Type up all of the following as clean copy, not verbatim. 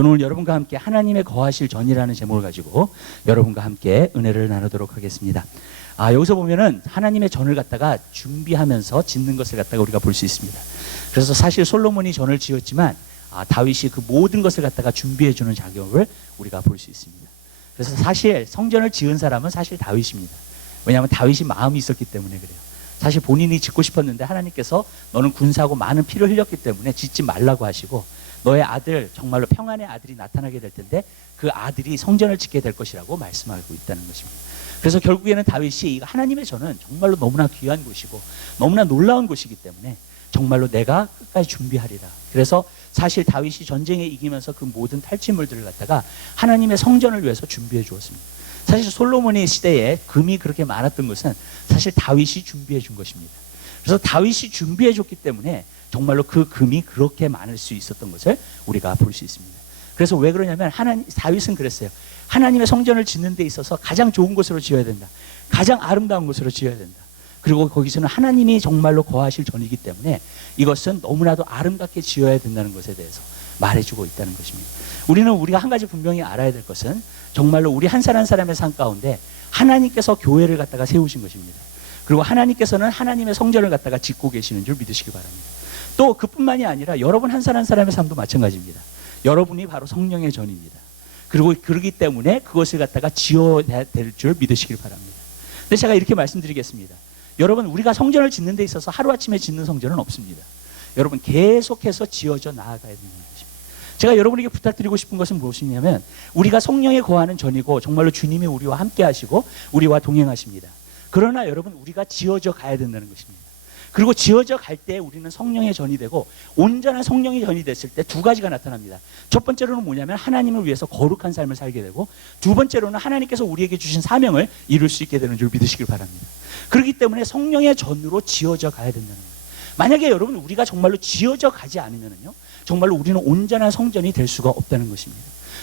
저는 오늘 여러분과 함께 하나님의 거하실 전이라는 제목을 가지고 여러분과 함께 은혜를 나누도록 하겠습니다. 여기서 보면은 하나님의 전을 갖다가 준비하면서 짓는 것을 갖다가 우리가 볼 수 있습니다. 그래서 사실 솔로몬이 전을 지었지만 다윗이 그 모든 것을 갖다가 준비해 주는 작용을 우리가 볼 수 있습니다. 그래서 사실 성전을 지은 사람은 사실 다윗입니다. 왜냐하면 다윗이 마음이 있었기 때문에 그래요. 사실 본인이 짓고 싶었는데 하나님께서 너는 군사하고 많은 피를 흘렸기 때문에 짓지 말라고 하시고, 너의 아들, 정말로 평안의 아들이 나타나게 될 텐데 그 아들이 성전을 짓게 될 것이라고 말씀하고 있다는 것입니다. 그래서 결국에는 다윗이 이 하나님의 전은 정말로 너무나 귀한 곳이고 너무나 놀라운 곳이기 때문에 정말로 내가 끝까지 준비하리라. 그래서 사실 다윗이 전쟁에 이기면서 그 모든 탈취물들을 갖다가 하나님의 성전을 위해서 준비해 주었습니다. 사실 솔로몬의 시대에 금이 그렇게 많았던 것은 사실 다윗이 준비해 준 것입니다. 그래서 다윗이 준비해 줬기 때문에 정말로 그 금이 그렇게 많을 수 있었던 것을 우리가 볼 수 있습니다. 그래서 왜 그러냐면 다윗은 그랬어요. 하나님의 성전을 짓는 데 있어서 가장 좋은 곳으로 지어야 된다. 가장 아름다운 곳으로 지어야 된다. 그리고 거기서는 하나님이 정말로 거하실 전이기 때문에 이것은 너무나도 아름답게 지어야 된다는 것에 대해서 말해주고 있다는 것입니다. 우리가 한 가지 분명히 알아야 될 것은 정말로 우리 한 사람 한 사람의 삶 가운데 하나님께서 교회를 갖다가 세우신 것입니다. 그리고 하나님께서는 하나님의 성전을 갖다가 짓고 계시는 줄 믿으시기 바랍니다. 또 그뿐만이 아니라 여러분 한 사람 한 사람의 삶도 마찬가지입니다. 여러분이 바로 성령의 전입니다. 그리고 그러기 때문에 그것을 갖다가 지어야 될 줄 믿으시길 바랍니다. 근데 제가 이렇게 말씀드리겠습니다. 여러분, 우리가 성전을 짓는 데 있어서 하루아침에 짓는 성전은 없습니다. 여러분, 계속해서 지어져 나아가야 되는 것입니다. 제가 여러분에게 부탁드리고 싶은 것은 무엇이냐면, 우리가 성령에 거하는 전이고 정말로 주님이 우리와 함께 하시고 우리와 동행하십니다. 그러나 여러분, 우리가 지어져 가야 된다는 것입니다. 그리고 지어져 갈 때 우리는 성령의 전이 되고 온전한 성령의 전이 됐을 때 두 가지가 나타납니다. 첫 번째로는 뭐냐면 하나님을 위해서 거룩한 삶을 살게 되고, 두 번째로는 하나님께서 우리에게 주신 사명을 이룰 수 있게 되는 줄 믿으시길 바랍니다. 그렇기 때문에 성령의 전으로 지어져 가야 된다는 거예요. 만약에 여러분 우리가 정말로 지어져 가지 않으면요, 정말로 우리는 온전한 성전이 될 수가 없다는 것입니다.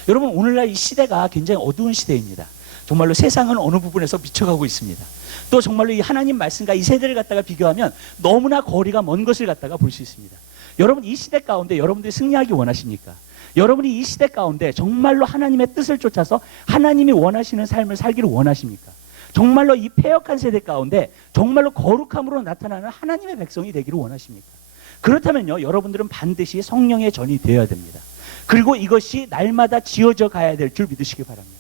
여러분, 오늘날 이 시대가 굉장히 어두운 시대입니다. 정말로 세상은 어느 부분에서 미쳐가고 있습니다. 또 정말로 이 하나님 말씀과 이 세대를 갖다가 비교하면 너무나 거리가 먼 것을 갖다가 볼 수 있습니다. 여러분, 이 시대 가운데 여러분들이 승리하기 원하십니까? 여러분이 이 시대 가운데 정말로 하나님의 뜻을 쫓아서 하나님이 원하시는 삶을 살기를 원하십니까? 정말로 이 패역한 세대 가운데 정말로 거룩함으로 나타나는 하나님의 백성이 되기를 원하십니까? 그렇다면요, 여러분들은 반드시 성령의 전이 되어야 됩니다. 그리고 이것이 날마다 지어져 가야 될 줄 믿으시기 바랍니다.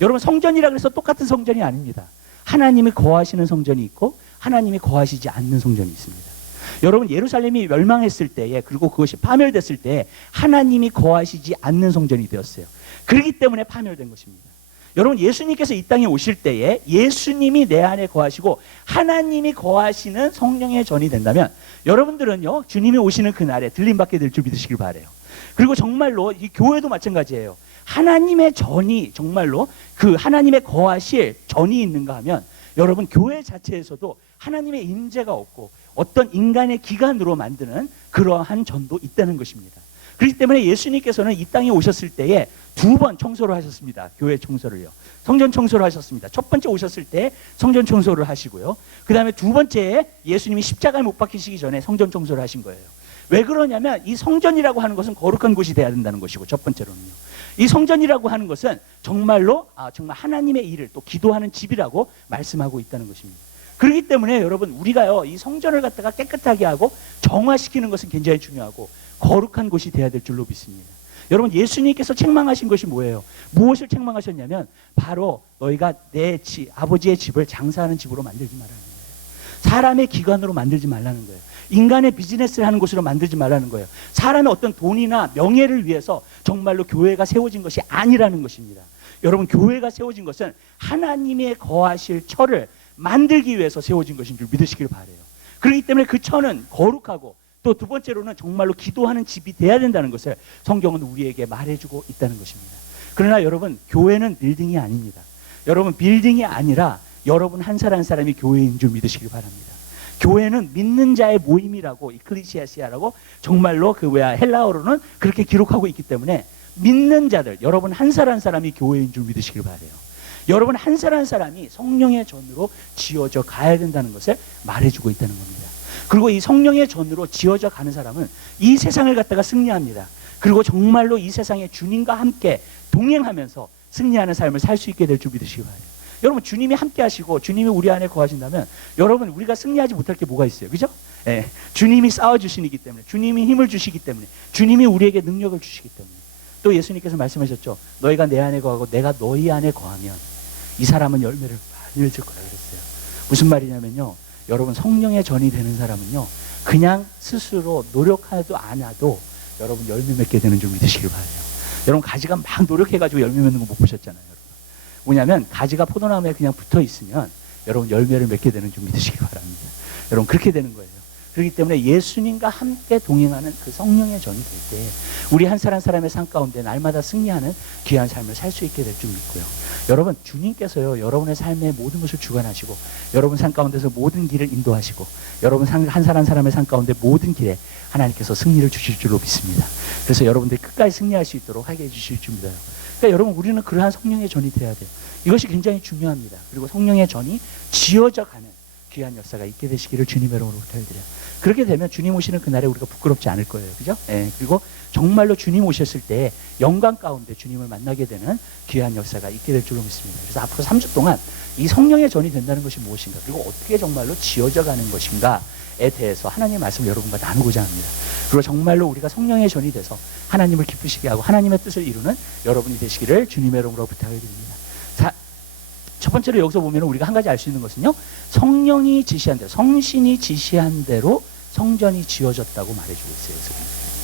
여러분, 성전이라 해서 똑같은 성전이 아닙니다. 하나님이 거하시는 성전이 있고 하나님이 거하시지 않는 성전이 있습니다. 여러분, 예루살렘이 멸망했을 때에, 그리고 그것이 파멸됐을 때에 하나님이 거하시지 않는 성전이 되었어요. 그렇기 때문에 파멸된 것입니다. 여러분, 예수님께서 이 땅에 오실 때에 예수님이 내 안에 거하시고 하나님이 거하시는 성령의 전이 된다면 여러분들은요, 주님이 오시는 그날에 들림받게 될 줄 믿으시길 바라요. 그리고 정말로 이 교회도 마찬가지예요. 하나님의 전이 정말로 그 하나님의 거하실 전이 있는가 하면 여러분, 교회 자체에서도 하나님의 임재가 없고 어떤 인간의 기관으로 만드는 그러한 전도 있다는 것입니다. 그렇기 때문에 예수님께서는 이 땅에 오셨을 때에 두 번 청소를 하셨습니다. 교회 청소를요. 성전 청소를 하셨습니다. 첫 번째 오셨을 때 성전 청소를 하시고요. 그 다음에 두 번째에 예수님이 십자가에 못 박히시기 전에 성전 청소를 하신 거예요. 왜 그러냐면 이 성전이라고 하는 것은 거룩한 곳이 돼야 된다는 것이고, 첫 번째로는요, 이 성전이라고 하는 것은 정말로 정말 하나님의 일을 또 기도하는 집이라고 말씀하고 있다는 것입니다. 그렇기 때문에 여러분, 우리가요, 이 성전을 갖다가 깨끗하게 하고 정화시키는 것은 굉장히 중요하고 거룩한 곳이 돼야 될 줄로 믿습니다. 여러분, 예수님께서 책망하신 것이 뭐예요? 무엇을 책망하셨냐면 바로 너희가 아버지의 집을 장사하는 집으로 만들지 말라는 거예요. 사람의 기관으로 만들지 말라는 거예요. 인간의 비즈니스를 하는 곳으로 만들지 말라는 거예요. 사람의 어떤 돈이나 명예를 위해서 정말로 교회가 세워진 것이 아니라는 것입니다. 여러분, 교회가 세워진 것은 하나님의 거하실 처를 만들기 위해서 세워진 것인 줄 믿으시길 바라요. 그렇기 때문에 그 처는 거룩하고 또 두 번째로는 정말로 기도하는 집이 돼야 된다는 것을 성경은 우리에게 말해주고 있다는 것입니다. 그러나 여러분, 교회는 빌딩이 아닙니다. 여러분, 빌딩이 아니라 여러분 한 사람 한 사람이 교회인 줄 믿으시길 바랍니다. 교회는 믿는 자의 모임이라고, 이클리시아시아라고 정말로 헬라어로는 그렇게 기록하고 있기 때문에 믿는 자들, 여러분 한 사람 한 사람이 교회인 줄 믿으시길 바라요. 여러분 한 사람 한 사람이 성령의 전으로 지어져 가야 된다는 것을 말해주고 있다는 겁니다. 그리고 이 성령의 전으로 지어져 가는 사람은 이 세상을 갖다가 승리합니다. 그리고 정말로 이 세상에 주님과 함께 동행하면서 승리하는 삶을 살 수 있게 될 줄 믿으시기 바랍니다. 여러분, 주님이 함께 하시고 주님이 우리 안에 거하신다면 여러분, 우리가 승리하지 못할 게 뭐가 있어요? 그죠? 예, 주님이 싸워주시기 때문에, 주님이 힘을 주시기 때문에, 주님이 우리에게 능력을 주시기 때문에. 또 예수님께서 말씀하셨죠. 너희가 내 안에 거하고 내가 너희 안에 거하면 이 사람은 열매를 많이 맺을 거라 그랬어요. 무슨 말이냐면요, 여러분, 성령의 전이 되는 사람은요, 그냥 스스로 노력하도 않아도 여러분 열매 맺게 되는 줄 믿으시길 바라요. 여러분, 가지가 막 노력해가지고 열매 맺는 거 못 보셨잖아요. 여러분, 뭐냐면 가지가 포도나무에 그냥 붙어 있으면 여러분 열매를 맺게 되는 줄 믿으시기 바랍니다. 여러분, 그렇게 되는 거예요. 그렇기 때문에 예수님과 함께 동행하는 그 성령의 전이 될 때 우리 한 사람 사람의 삶 가운데 날마다 승리하는 귀한 삶을 살 수 있게 될 줄 믿고요. 여러분, 주님께서요, 여러분의 삶의 모든 것을 주관하시고 여러분 삶 가운데서 모든 길을 인도하시고 여러분 한 사람 사람의 삶 가운데 모든 길에 하나님께서 승리를 주실 줄로 믿습니다. 그래서 여러분들이 끝까지 승리할 수 있도록 하게 해주실 줄 믿어요. 그러니까 여러분, 우리는 그러한 성령의 전이 돼야 돼요. 이것이 굉장히 중요합니다. 그리고 성령의 전이 지어져 가는 귀한 역사가 있게 되시기를 주님의 이름으로 부탁드려요. 그렇게 되면 주님 오시는 그날에 우리가 부끄럽지 않을 거예요. 그죠? 예, 그리고 정말로 주님 오셨을 때 영광 가운데 주님을 만나게 되는 귀한 역사가 있게 될 줄로 믿습니다. 그래서 앞으로 3주 동안 이 성령의 전이 된다는 것이 무엇인가, 그리고 어떻게 정말로 지어져 가는 것인가에 대해서 하나님의 말씀을 여러분과 나누고자 합니다. 그리고 정말로 우리가 성령의 전이 돼서 하나님을 기쁘시게 하고 하나님의 뜻을 이루는 여러분이 되시기를 주님의 이름으로 부탁을 드립니다. 자, 첫 번째로 여기서 보면 우리가 한 가지 알 수 있는 것은요, 성령이 지시한 대로, 성신이 지시한 대로 성전이 지어졌다고 말해주고 있어요.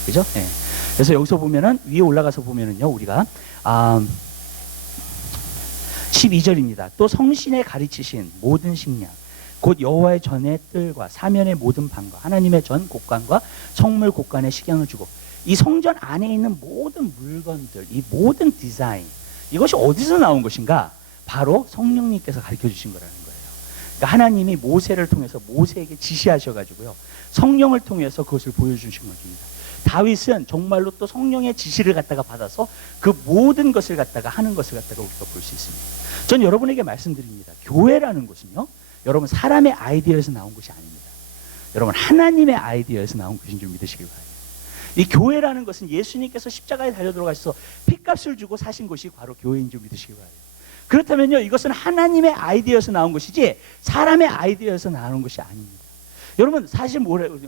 그죠? 네. 그래서 여기서 보면은, 위에 올라가서 보면은요, 우리가 12절입니다. 또 성신에 가르치신 모든 식량, 곧 여호와의 전의 뜰과 사면의 모든 방과 하나님의 전 곳간과 성물 곳간에 식양을 주고, 이 성전 안에 있는 모든 물건들, 이 모든 디자인, 이것이 어디서 나온 것인가? 바로 성령님께서 가르쳐 주신 거라는 거예요. 그러니까 하나님이 모세를 통해서 모세에게 지시하셔가지고요, 성령을 통해서 그것을 보여주신 것입니다. 다윗은 정말로 또 성령의 지시를 갖다가 받아서 그 모든 것을 갖다가 하는 것을 갖다가 우리가 볼 수 있습니다. 전 여러분에게 말씀드립니다. 교회라는 것은요, 여러분 사람의 아이디어에서 나온 것이 아닙니다. 여러분 하나님의 아이디어에서 나온 것인 줄 믿으시길 바랍니다. 이 교회라는 것은 예수님께서 십자가에 달려 들어가셔서 핏값을 주고 사신 것이 바로 교회인 줄 믿으시길 바랍니다. 그렇다면요, 이것은 하나님의 아이디어에서 나온 것이지 사람의 아이디어에서 나오는 것이 아닙니다. 여러분, 사실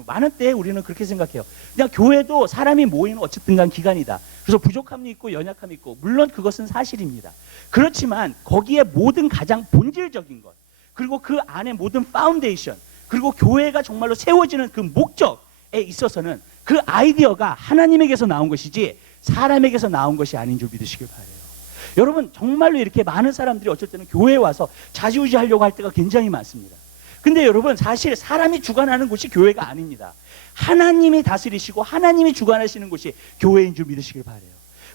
많은 때 우리는 그렇게 생각해요. 그냥 교회도 사람이 모이는 어쨌든 간 기관이다. 그래서 부족함이 있고 연약함이 있고, 물론 그것은 사실입니다. 그렇지만 거기에 모든 가장 본질적인 것, 그리고 그 안에 모든 파운데이션, 그리고 교회가 정말로 세워지는 그 목적에 있어서는 그 아이디어가 하나님에게서 나온 것이지 사람에게서 나온 것이 아닌 줄 믿으시길 바라요. 여러분, 정말로 이렇게 많은 사람들이 어쩔 때는 교회에 와서 좌지우지하려고 할 때가 굉장히 많습니다. 근데 여러분, 사실 사람이 주관하는 곳이 교회가 아닙니다. 하나님이 다스리시고 하나님이 주관하시는 곳이 교회인 줄 믿으시길 바라요.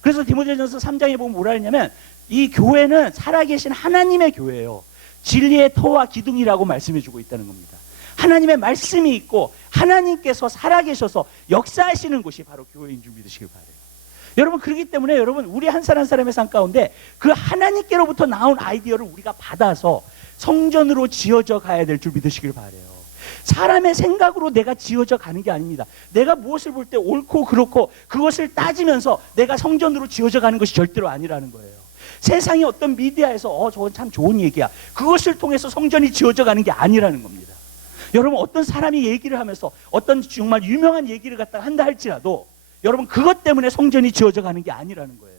그래서 디모데전서 3장에 보면 뭐라 했냐면, 이 교회는 살아계신 하나님의 교회예요. 진리의 터와 기둥이라고 말씀해 주고 있다는 겁니다. 하나님의 말씀이 있고 하나님께서 살아계셔서 역사하시는 곳이 바로 교회인 줄 믿으시길 바라요. 여러분, 그렇기 때문에 여러분, 우리 한 사람 사람의 삶 가운데 그 하나님께로부터 나온 아이디어를 우리가 받아서 성전으로 지어져 가야 될 줄 믿으시길 바라요. 사람의 생각으로 내가 지어져 가는 게 아닙니다. 내가 무엇을 볼 때 옳고 그렇고 그것을 따지면서 내가 성전으로 지어져 가는 것이 절대로 아니라는 거예요. 세상의 어떤 미디어에서 저건 참 좋은 얘기야, 그것을 통해서 성전이 지어져 가는 게 아니라는 겁니다. 여러분, 어떤 사람이 얘기를 하면서 어떤 정말 유명한 얘기를 갖다가 한다 할지라도 여러분, 그것 때문에 성전이 지어져 가는 게 아니라는 거예요.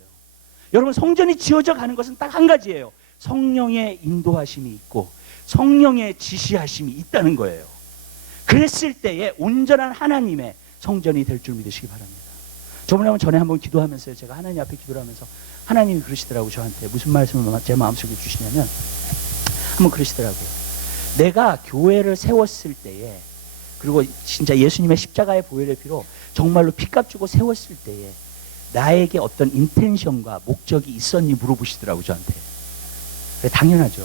여러분, 성전이 지어져 가는 것은 딱 한 가지예요. 성령의 인도하심이 있고 성령의 지시하심이 있다는 거예요. 그랬을 때에 온전한 하나님의 성전이 될 줄 믿으시기 바랍니다. 저번에 한번 기도하면서요, 제가 하나님 앞에 기도를 하면서 하나님이 그러시더라고요. 저한테 무슨 말씀을 제 마음속에 주시냐면, 한번 그러시더라고요. 내가 교회를 세웠을 때에, 그리고 진짜 예수님의 십자가의 보혈의 피로 정말로 피값 주고 세웠을 때에 나에게 어떤 인텐션과 목적이 있었니 물어보시더라고요, 저한테. 당연하죠.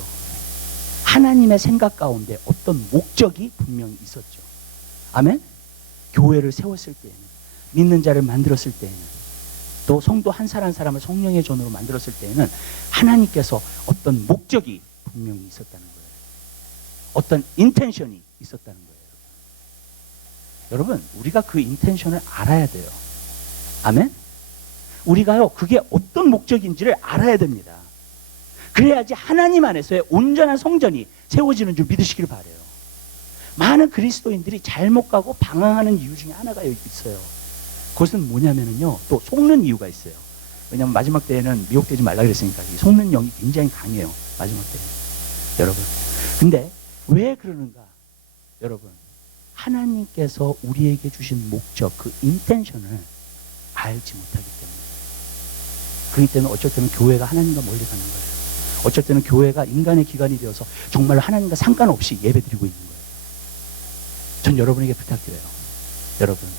하나님의 생각 가운데 어떤 목적이 분명히 있었죠. 아멘? 교회를 세웠을 때에는, 믿는 자를 만들었을 때에는, 또 성도 한 사람 한 사람을 성령의 전으로 만들었을 때에는 하나님께서 어떤 목적이 분명히 있었다는 거예요. 어떤 인텐션이 있었다는 거예요. 여러분, 우리가 그 인텐션을 알아야 돼요. 아멘? 우리가요, 그게 어떤 목적인지를 알아야 됩니다. 그래야지 하나님 안에서의 온전한 성전이 세워지는 줄 믿으시길 바라요. 많은 그리스도인들이 잘못 가고 방황하는 이유 중에 하나가 여기 있어요. 그것은 뭐냐면요, 또 속는 이유가 있어요. 왜냐하면 마지막 때에는 미혹되지 말라 그랬으니까 속는 영이 굉장히 강해요. 마지막 때는. 여러분, 근데 왜 그러는가? 여러분, 하나님께서 우리에게 주신 목적, 그 인텐션을 알지 못하기 때문에. 그렇기 때문에 어쩔 때는 교회가 하나님과 멀리 가는 거예요. 어쩔 때는 교회가 인간의 기관이 되어서 정말로 하나님과 상관없이 예배드리고 있는 거예요. 전 여러분에게 부탁드려요. 여러분,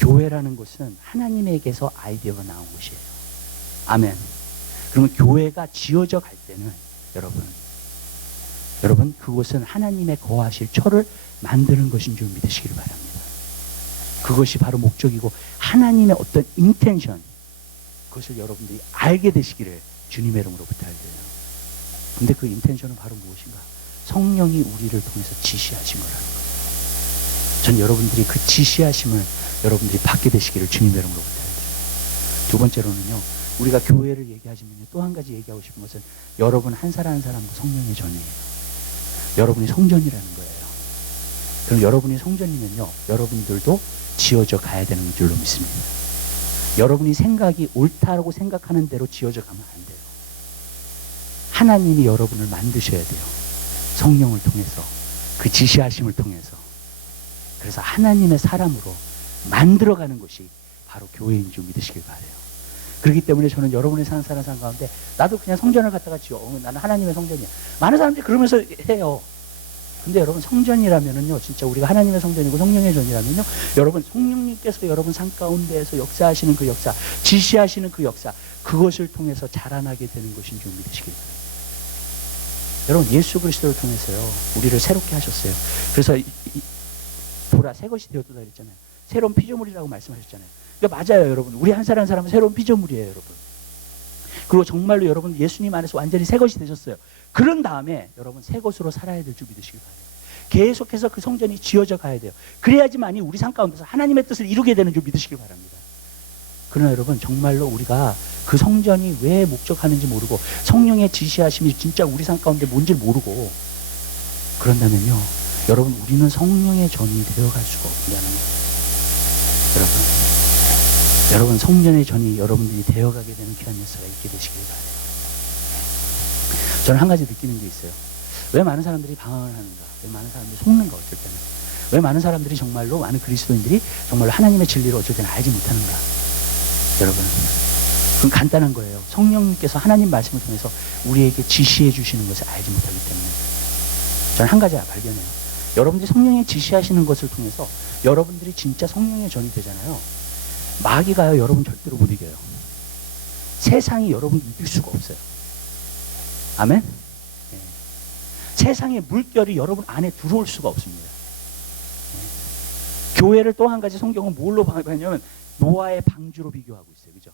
교회라는 곳은 하나님에게서 아이디어가 나온 곳이에요. 아멘. 그러면 교회가 지어져 갈 때는 여러분 그곳은 하나님의 거하실 처를 만드는 것인 줄 믿으시길 바랍니다. 그것이 바로 목적이고 하나님의 어떤 인텐션, 그것을 여러분들이 알게 되시기를 주님의 이름으로 부탁드려요. 근데 그 인텐션은 바로 무엇인가? 성령이 우리를 통해서 지시하신 거라는 거예요. 전 여러분들이 그 지시하심을 여러분들이 받게 되시기를 주님의 이름으로 부탁드려요. 두 번째로는요, 우리가 교회를 얘기하시면 또 한 가지 얘기하고 싶은 것은 여러분 한 사람 한 사람도 성령의 전이에요. 여러분이 성전이라는 거예요. 그럼 여러분이 성전이면요, 여러분들도 지어져 가야 되는 줄로 믿습니다. 여러분이 생각이 옳다고 생각하는 대로 지어져 가면 안 돼요. 하나님이 여러분을 만드셔야 돼요. 성령을 통해서, 그 지시하심을 통해서. 그래서 하나님의 사람으로 만들어가는 것이 바로 교회인 줄 믿으시길 바라요. 그렇기 때문에 저는 여러분의 사는 사람 가운데 나도 그냥 성전을 갖다가 지어. 나는 하나님의 성전이야. 많은 사람들이 그러면서 해요. 근데 여러분, 성전이라면은요, 진짜 우리가 하나님의 성전이고 성령의 전이라면요, 여러분 성령님께서 여러분 삶 가운데에서 역사하시는 그 역사, 지시하시는 그 역사, 그것을 통해서 자라나게 되는 것인 줄 믿으시길 바랍니다. 여러분, 예수 그리스도를 통해서요, 우리를 새롭게 하셨어요. 그래서 보라, 새 것이 되었다 그랬잖아요. 새로운 피조물이라고 말씀하셨잖아요. 그러니까 맞아요, 여러분. 우리 한 사람 한 사람은 새로운 피조물이에요, 여러분. 그리고 정말로 여러분 예수님 안에서 완전히 새 것이 되셨어요. 그런 다음에 여러분 새 것으로 살아야 될 줄 믿으시길 바라요. 계속해서 그 성전이 지어져 가야 돼요. 그래야지만이 우리 삶 가운데서 하나님의 뜻을 이루게 되는 줄 믿으시길 바랍니다. 그러나 여러분, 정말로 우리가 그 성전이 왜 목적하는지 모르고 성령의 지시하심이 진짜 우리 삶 가운데 뭔지 모르고 그런다면요, 여러분, 우리는 성령의 전이 되어갈 수가 없다는 거예요. 여러분 성전의 전이 여러분들이 되어가게 되는 귀한 역사가 있게 되시길 바라요. 저는 한 가지 느끼는 게 있어요. 왜 많은 사람들이 방황을 하는가? 왜 많은 사람들이 속는가? 어쩔 때는 왜 많은 사람들이 정말로, 많은 그리스도인들이 정말로 하나님의 진리를 어쩔 때는 알지 못하는가? 여러분, 그건 간단한 거예요. 성령님께서 하나님 말씀을 통해서 우리에게 지시해 주시는 것을 알지 못하기 때문에. 저는 한 가지 발견해요. 여러분들이 성령이 지시하시는 것을 통해서 여러분들이 진짜 성령의 전이 되잖아요. 마귀가요, 여러분 절대로 못 이겨요. 세상이 여러분 이길 수가 없어요. 아멘? 네. 세상의 물결이 여러분 안에 들어올 수가 없습니다. 네. 교회를 또 한 가지 성경은 뭘로 하냐면 노아의 방주로 비교하고 있어요. 그죠?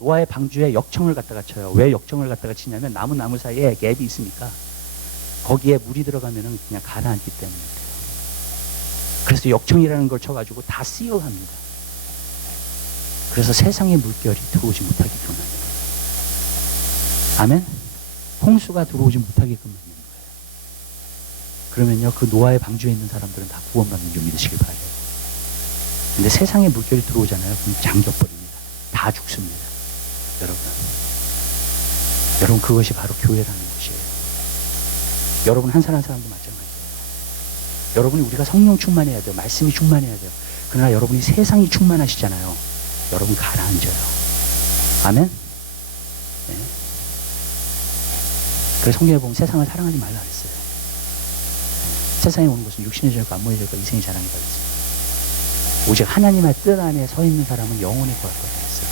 노아의 방주에 역청을 갖다가 쳐요. 왜 역청을 갖다가 치냐면 나무 사이에 갭이 있으니까 거기에 물이 들어가면은 그냥 가라앉기 때문에 그래요. 그래서 역청이라는 걸 쳐가지고 다 시어합니다. 그래서 세상의 물결이 들어오지 못하게끔 만드는 거예요. 아멘? 홍수가 들어오지 못하게끔 만드는 거예요. 그러면요, 그 노아의 방주에 있는 사람들은 다 구원받는 줄 믿으시길 바라요. 근데 세상의 물결이 들어오잖아요. 그럼 잠겨버립니다. 다 죽습니다. 여러분 그것이 바로 교회라는 것이에요. 여러분 한 사람 한 사람도 마찬가지예요. 여러분이 우리가 성령 충만해야 돼요. 말씀이 충만해야 돼요. 그러나 여러분이 세상이 충만하시잖아요. 여러분 가라앉아요. 아멘? 네. 그래서 성경에 보면 세상을 사랑하지 말라 그랬어요. 세상에 오는 것은 육신의 죄과 안목의 죄과 이생의 자랑이다 그랬어요. 오직 하나님의 뜻 안에 서 있는 사람은 영원히 거할 거다 그랬어요.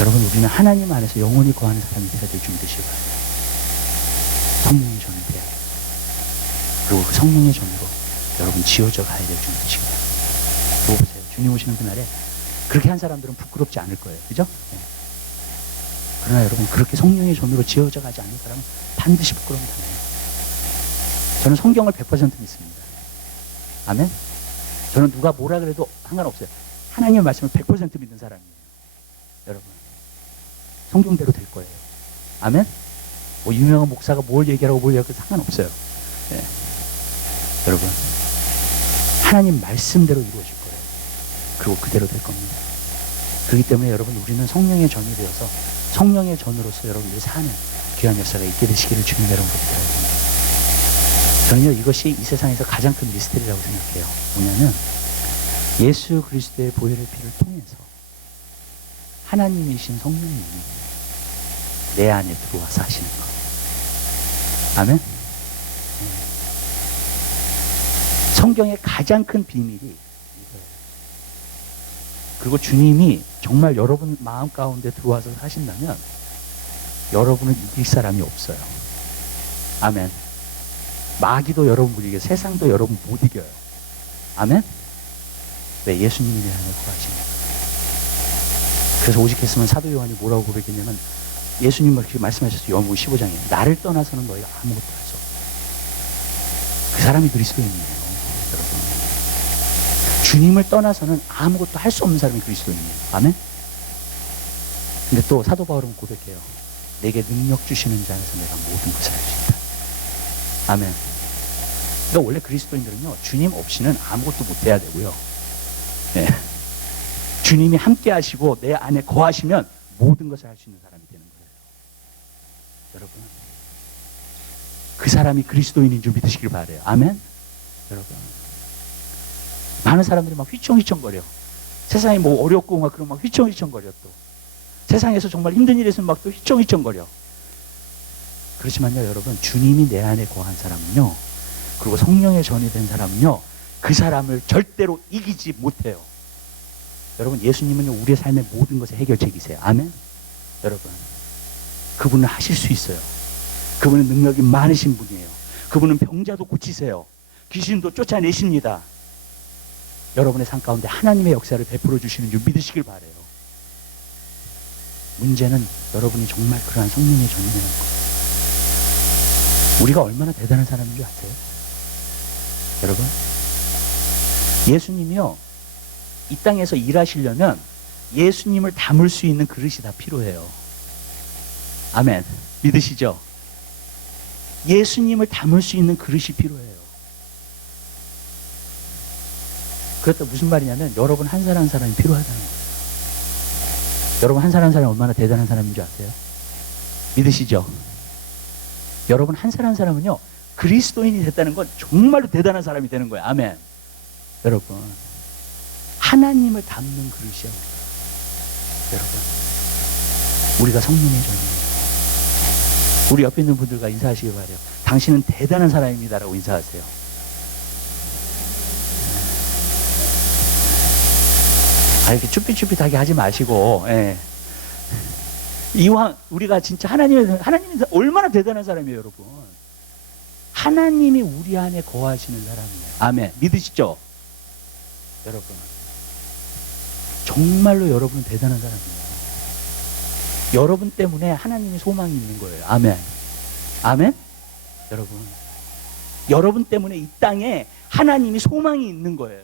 여러분, 우리는 하나님 안에서 영원히 거하는 사람이 되어야 될 줄 믿으시기 바랍니다. 성령의 전을 돼야 돼요. 그리고 그 성령의 전으로 여러분 지어져 가야 될 줄 믿으시기 바랍니다. 보고 보세요. 주님 오시는 그날에 그렇게 한 사람들은 부끄럽지 않을 거예요. 그죠? 네. 그러나 여러분, 그렇게 성령의 전으로 지어져 가지 않는 사람은 반드시 부끄러움 당해요. 저는 성경을 100% 믿습니다. 아멘? 저는 누가 뭐라 그래도 상관없어요. 하나님의 말씀을 100% 믿는 사람이에요. 여러분, 성경대로 될 거예요. 아멘? 뭐 유명한 목사가 뭘 얘기하고 뭘 얘기하고 상관없어요. 네. 여러분, 하나님 말씀대로 이루어질 거예요. 그리고 그대로 될 겁니다. 그렇기 때문에 여러분, 우리는 성령의 전이 되어서 성령의 전으로서 여러분들이 사는 귀한 역사가 있게 되시기를 주님 여러분께 바랍니다. 저는요, 이것이 이 세상에서 가장 큰 미스터리라고 생각해요. 뭐냐면 예수 그리스도의 보혈의 피를 통해서 하나님이신 성령님이 내 안에 들어와서 하시는 거. 아멘? 성경의 가장 큰 비밀이 이거예요. 그리고 주님이 정말 여러분 마음 가운데 들어와서 하신다면 여러분은 이길 사람이 없어요. 아멘. 마귀도 여러분 못 이겨요. 세상도 여러분 못 이겨요. 아멘. 왜? 예수님이 내 안에 거하시니까. 그래서 오직했으면 사도 요한이 뭐라고 고백했냐면, 예수님 그렇게 말씀하셨어요. 요한복음 15장에 나를 떠나서는 너희가 아무것도 할 수 없어. 그 사람이 그리스도인이에요. 여러분, 주님을 떠나서는 아무것도 할 수 없는 사람이 그리스도인이에요. 아멘. 근데 또 사도 바울은 고백해요. 내게 능력 주시는 자 안에서 내가 모든 것을 할 수 있다. 아멘. 그러니까 원래 그리스도인들은요, 주님 없이는 아무것도 못해야 되고요. 네. 주님이 함께 하시고 내 안에 거하시면 모든 것을 할 수 있는 사람이 되는 거예요. 여러분, 그 사람이 그리스도인인 줄 믿으시길 바라요. 아멘. 여러분, 많은 사람들이 막 휘청휘청거려. 세상이 뭐 어렵고 막 그런 막 휘청휘청거려. 또 세상에서 정말 힘든 일이 있으면 막 또 휘청휘청거려. 그렇지만요, 여러분, 주님이 내 안에 거한 사람은요, 그리고 성령의 전이 된 사람은요, 그 사람을 절대로 이기지 못해요. 여러분, 예수님은요, 우리의 삶의 모든 것의 해결책이세요. 아멘. 여러분, 그분은 하실 수 있어요. 그분은 능력이 많으신 분이에요. 그분은 병자도 고치세요. 귀신도 쫓아내십니다. 여러분의 삶 가운데 하나님의 역사를 베풀어 주시는 줄 믿으시길 바라요. 문제는 여러분이 정말 그러한 성령의 전이 되는 거예요. 우리가 얼마나 대단한 사람인 줄 아세요? 여러분, 예수님이요, 이 땅에서 일하시려면 예수님을 담을 수 있는 그릇이 다 필요해요. 아멘. 믿으시죠? 예수님을 담을 수 있는 그릇이 필요해요. 그렇다고 무슨 말이냐면, 여러분 한 사람 한 사람이 필요하다는 거예요. 여러분 한 사람 한 사람이 얼마나 대단한 사람인 줄 아세요? 믿으시죠? 여러분 한 사람 한 사람은요, 그리스도인이 됐다는 건 정말로 대단한 사람이 되는 거예요. 아멘. 여러분, 하나님을 담는 그릇이야. 여러분, 우리가 성령의 전이에요. 우리 옆에 있는 분들과 인사하시기 바래요. 당신은 대단한 사람입니다라고 인사하세요. 이렇게 쭈삣쭈삣하게 하지 마시고, 예. 이왕 우리가 진짜 하나님이 얼마나 대단한 사람이에요, 여러분. 하나님이 우리 안에 거하시는 사람이에요. 아멘. 믿으시죠? 여러분, 정말로 여러분은 대단한 사람이에요. 여러분 때문에 하나님이 소망이 있는 거예요. 아멘. 아멘. 여러분 때문에 이 땅에 하나님이 소망이 있는 거예요.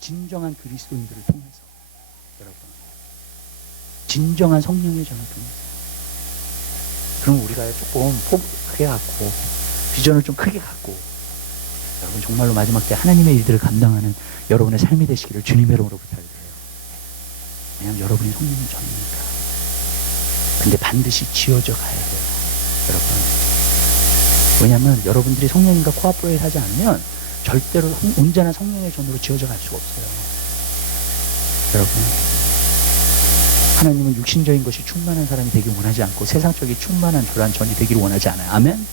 진정한 그리스도인들을 통해서. 여러분, 진정한 성령의 전을 통해서. 그럼 우리가 조금 포부 크게 갖고, 비전을 좀 크게 갖고, 여러분 정말로 마지막 때 하나님의 일들을 감당하는 여러분의 삶이 되시기를 주님의 이름으로 부탁드려요. 왜냐하면 여러분이 성령의 전이니까. 근데 반드시 지어져 가야 돼요, 여러분. 왜냐하면 여러분들이 성령님과 코아프레이트 하지 않으면 절대로 온전한 성령의 전으로 지어져 갈 수가 없어요. 여러분, 하나님은 육신적인 것이 충만한 사람이 되길 원하지 않고 세상적인 충만한 그러한 전이 되기를 원하지 않아요. 아멘.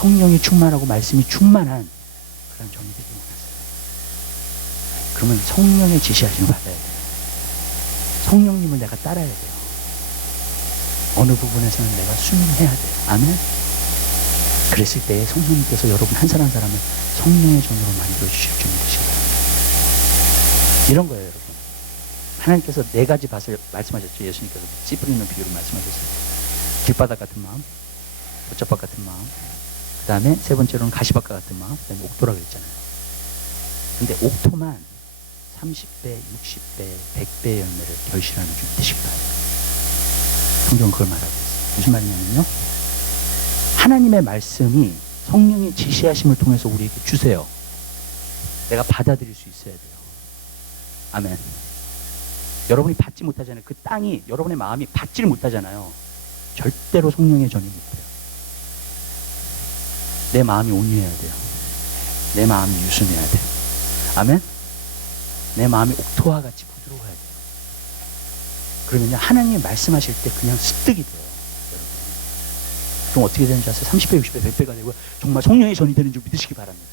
성령이 충만하고 말씀이 충만한 그런 전이 되길 원하세요. 그러면 성령의 지시하심을 받아야 돼요. 성령님을 내가 따라야 돼요. 어느 부분에서는 내가 순응해야 돼요. 아멘. 그랬을 때 성령님께서 여러분 한 사람 한 사람을 성령의 전으로 만들어 주실 줄 믿으시기 바랍니다. 이런 거예요, 여러분. 하나님께서 4가지 밭을 말씀하셨죠. 예수님께서 씨 뿌리는 비유로 말씀하셨어요. 길바닥 같은 마음, 보랏밭 같은 마음, 그 다음에 세 번째로는 가시밭과 같은 마음, 그 다음에 옥토라고 했잖아요. 근데 옥토만 30배, 60배, 100배의 열매를 결실하는 줄 믿으시기 바랍니다. 성경은 그걸 말하고 있어요. 무슨 말이냐면요, 하나님의 말씀이 성령의 지시하심을 통해서 우리에게 주세요. 내가 받아들일 수 있어야 돼요. 아멘. 여러분이 받지 못하잖아요. 그 땅이, 여러분의 마음이 받지를 못하잖아요. 절대로 성령의 전이 못돼요. 내 마음이 온유해야 돼요. 내 마음이 유순해야 돼요. 아멘. 내 마음이 옥토와 같이 부드러워야 돼요. 그러면요, 하나님이 말씀하실 때 그냥 습득이 돼요. 여러분. 그럼 어떻게 되는지 아세요? 30배, 60배, 100배가 되고 정말 성령의 전이 되는 줄 믿으시기 바랍니다.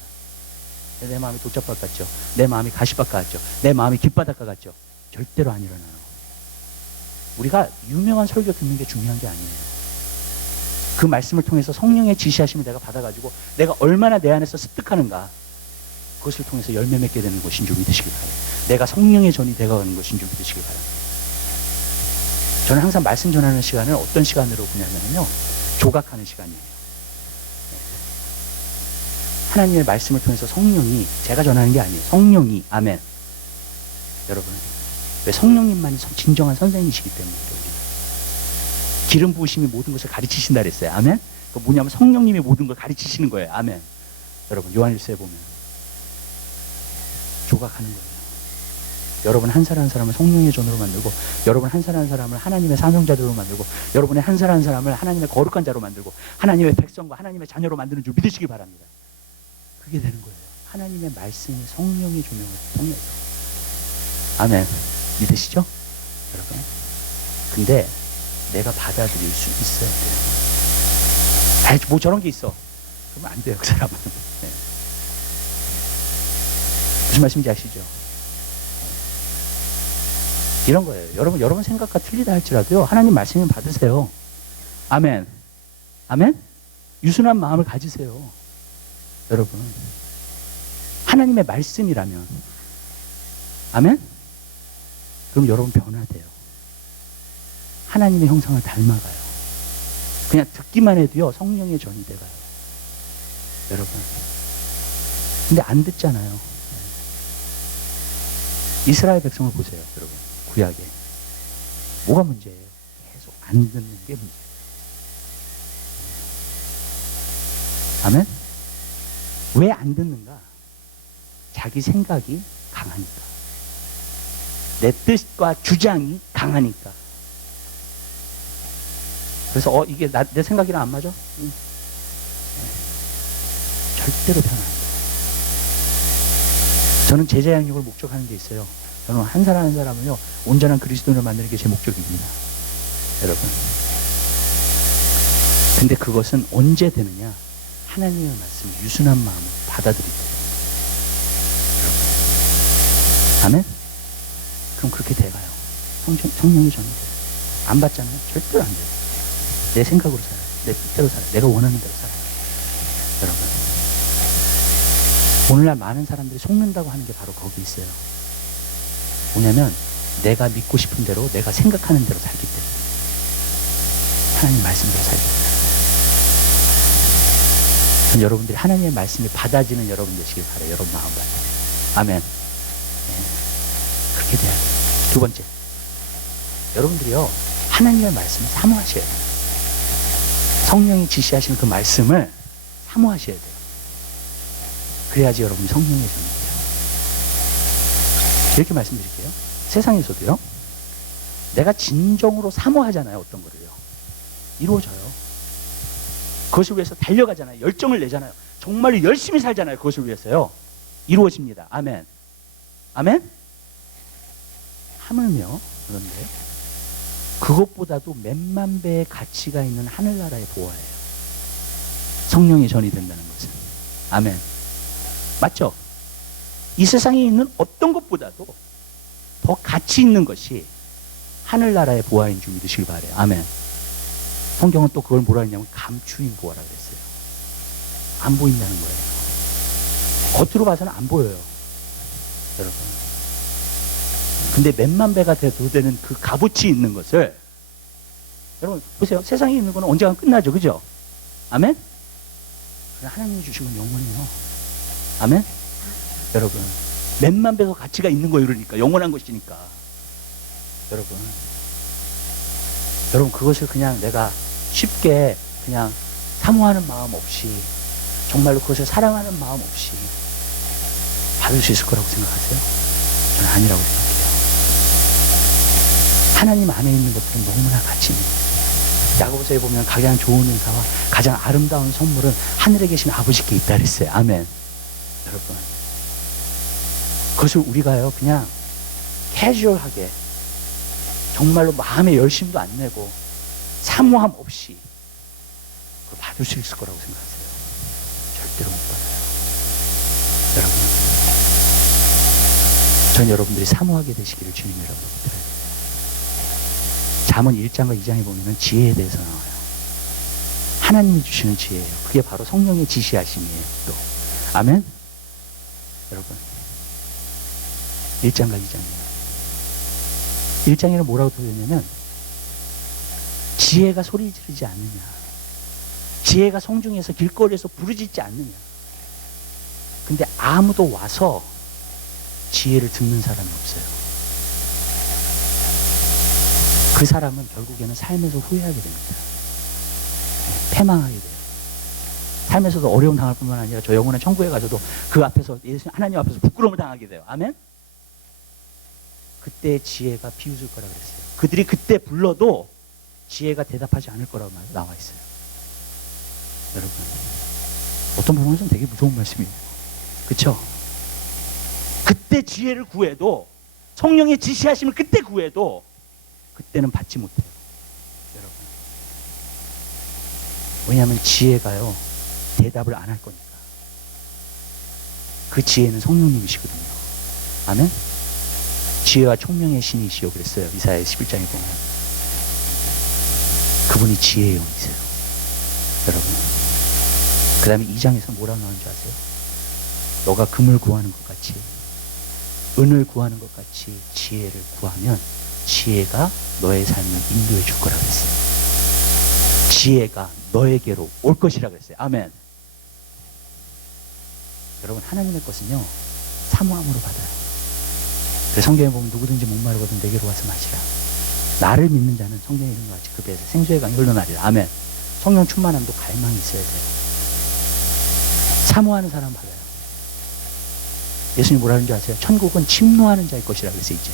내 마음이 돛잡밭 같죠? 내 마음이 가시밭 같죠? 내 마음이 깃바닷가 같죠? 절대로 안 일어나요. 우리가 유명한 설교 듣는 게 중요한 게 아니에요. 그 말씀을 통해서 성령의 지시하심을 내가 받아가지고 내가 얼마나 내 안에서 습득하는가, 그것을 통해서 열매 맺게 되는 것인 줄 믿으시기 바랍니다. 내가 성령의 전이 되어가는 것인 줄 믿으시기 바랍니다. 저는 항상 말씀 전하는 시간을 어떤 시간으로 보냐면요, 조각하는 시간이에요. 하나님의 말씀을 통해서 성령이, 제가 전하는 게 아니에요. 성령이, 아멘. 여러분, 왜 성령님만이 진정한 선생님이시기 때문이에요. 기름 부으심이 모든 것을 가르치신다 그랬어요. 아멘. 그 뭐냐면 성령님이 모든 걸 가르치시는 거예요. 아멘. 여러분, 요한일서에 보면 조각하는 거예요. 여러분 한 사람 한 사람을 성령의 전으로 만들고, 여러분 한 사람 한 사람을 하나님의 사명자들로 만들고, 여러분의 한 사람 한 사람을 하나님의 거룩한 자로 만들고, 하나님의 백성과 하나님의 자녀로 만드는 줄 믿으시기 바랍니다. 그게 되는 거예요. 하나님의 말씀이 성령의 조명을 통해서. 아멘. 믿으시죠? 여러분. 근데 내가 받아들일 수 있어야 돼요. 아이, 뭐 저런 게 있어. 그러면 안 돼요, 그 사람은. 네. 무슨 말씀인지 아시죠? 이런 거예요. 여러분 생각과 틀리다 할지라도요, 하나님 말씀을 받으세요. 아멘. 아멘? 유순한 마음을 가지세요. 여러분. 하나님의 말씀이라면. 아멘? 그럼 여러분 변화돼요. 하나님의 형상을 닮아가요. 그냥 듣기만 해도요, 성령의 전이 돼가요. 여러분. 근데 안 듣잖아요. 이스라엘 백성을 보세요, 여러분. 구약에. 뭐가 문제예요? 계속 안 듣는 게 문제예요. 아멘? 왜 안 듣는가? 자기 생각이 강하니까. 내 뜻과 주장이 강하니까. 그래서 이게 내 생각이랑 안 맞아? 절대로 변화 안 돼요. 저는 제자 양육을 목적하는 게 있어요. 저는 한 사람 한 사람은요, 온전한 그리스도인을 만드는 게 제 목적입니다. 여러분. 근데 그것은 언제 되느냐? 하나님의 말씀, 유순한 마음을 받아들일 때. 여러분. 아멘? 그럼 그렇게 돼가요. 성령이 전이 돼요. 안 받잖아요? 절대로 안 돼요. 내 생각으로 살아요. 내 뜻대로 살아요. 내가 원하는 대로 살아요. 여러분. 오늘날 많은 사람들이 속는다고 하는 게 바로 거기 있어요. 뭐냐면 내가 믿고 싶은 대로, 내가 생각하는 대로 살기 때문에. 하나님 말씀대로 살기 때문에. 여러분들이 하나님의 말씀을 받아지는 여러분 되시길 바라요. 여러분 마음 받아요. 아멘. 네. 그렇게 돼야 돼요. 두 번째, 여러분들이요, 하나님의 말씀을 사모하셔야 돼요. 성령이 지시하시는 그 말씀을 사모하셔야 돼요. 그래야지 여러분이 성령의 전이 돼요. 이렇게 말씀드릴게요. 세상에서도요, 내가 진정으로 사모하잖아요. 어떤 거를요. 이루어져요. 그것을 위해서 달려가잖아요. 열정을 내잖아요. 정말로 열심히 살잖아요. 그것을 위해서요. 이루어집니다. 아멘. 아멘? 하물며, 그런데 그것보다도 몇만 배의 가치가 있는 하늘나라의 보화예요. 성령의 전이 된다는 것은. 아멘. 맞죠? 이 세상에 있는 어떤 것보다도 더 가치 있는 것이 하늘나라의 보화인 줄 믿으시길 바라요. 아멘. 성경은 또 그걸 뭐라 했냐면 감추인 보화라고 했어요. 안 보인다는 거예요. 겉으로 봐서는 안 보여요. 여러분. 근데 몇만 배가 돼도 되는 그 값어치 있는 것을, 여러분 보세요. 세상에 있는 거는 언젠가 끝나죠. 그죠? 아멘? 하나님이 주신 건 영원해요. 아멘? 여러분, 몇만 배가 가치가 있는 거예요. 그러니까 영원한 것이니까. 여러분 그것을 그냥 내가 쉽게 그냥 사모하는 마음 없이, 정말로 그것을 사랑하는 마음 없이 받을 수 있을 거라고 생각하세요? 저는 아니라고 생각해요. 하나님 안에 있는 것들은 너무나 가치 있는 거예요. 야고보서에 보면 가장 좋은 은사와 가장 아름다운 선물은 하늘에 계신 아버지께 있다 그랬어요. 아멘. 여러분, 그것을 우리가요 그냥 캐주얼하게, 정말로 마음의 열심도 안 내고 사모함 없이 그걸 받을 수 있을 거라고 생각하세요? 절대로 못 받아요. 여러분, 전 여러분들이 사모하게 되시기를 주님 여러분께 부탁드려요. 잠언 1장과 2장에 보면은 지혜에 대해서 나와요. 하나님이 주시는 지혜예요. 그게 바로 성령의 지시하심이에요. 또 아멘. 여러분, 1장과 2장이에요. 1장에는 뭐라고 되었냐면, 지혜가 소리 지르지 않느냐, 지혜가 성중에서 길거리에서 부르짖지 않느냐. 근데 아무도 와서 지혜를 듣는 사람이 없어요. 그 사람은 결국에는 삶에서 후회하게 됩니다. 패망하게 돼요. 삶에서도 어려움 당할 뿐만 아니라 저 영혼의 천국에 가서도 그 앞에서, 하나님 앞에서 부끄러움을 당하게 돼요. 아멘. 그때 지혜가 비웃을 거라고 그랬어요. 그들이 그때 불러도 지혜가 대답하지 않을 거라고 나와 있어요. 여러분, 어떤 부분에서는 되게 무서운 말씀이에요. 그렇죠? 그때 지혜를 구해도, 성령의 지시하심을 그때 구해도 그때는 받지 못해요. 여러분, 왜냐하면 지혜가요 대답을 안 할 거니까. 그 지혜는 성령님이시거든요. 아멘. 지혜와 총명의 신이시오 그랬어요. 이사야 11장에 보면 그분이 지혜의 영이세요. 여러분, 그 다음에 2장에서 뭐라고 나오는 줄 아세요? 너가 금을 구하는 것 같이, 은을 구하는 것 같이 지혜를 구하면 지혜가 너의 삶을 인도해 줄 거라고 했어요. 지혜가 너에게로 올 것이라고 했어요. 아멘. 여러분, 하나님의 것은요 사모함으로 받아요. 그래서 성경에 보면 누구든지 목마르거든 내게로 와서 마시라. 나를 믿는 자는 성경에 이런 것 같이 그 배에서 생수의 강이 흘러나리라. 아멘. 성령 충만함도 갈망이 있어야 돼요. 사모하는 사람 받아요. 예수님 뭐라는 줄 아세요? 천국은 침노하는 자의 것이라고 그랬어요. 이제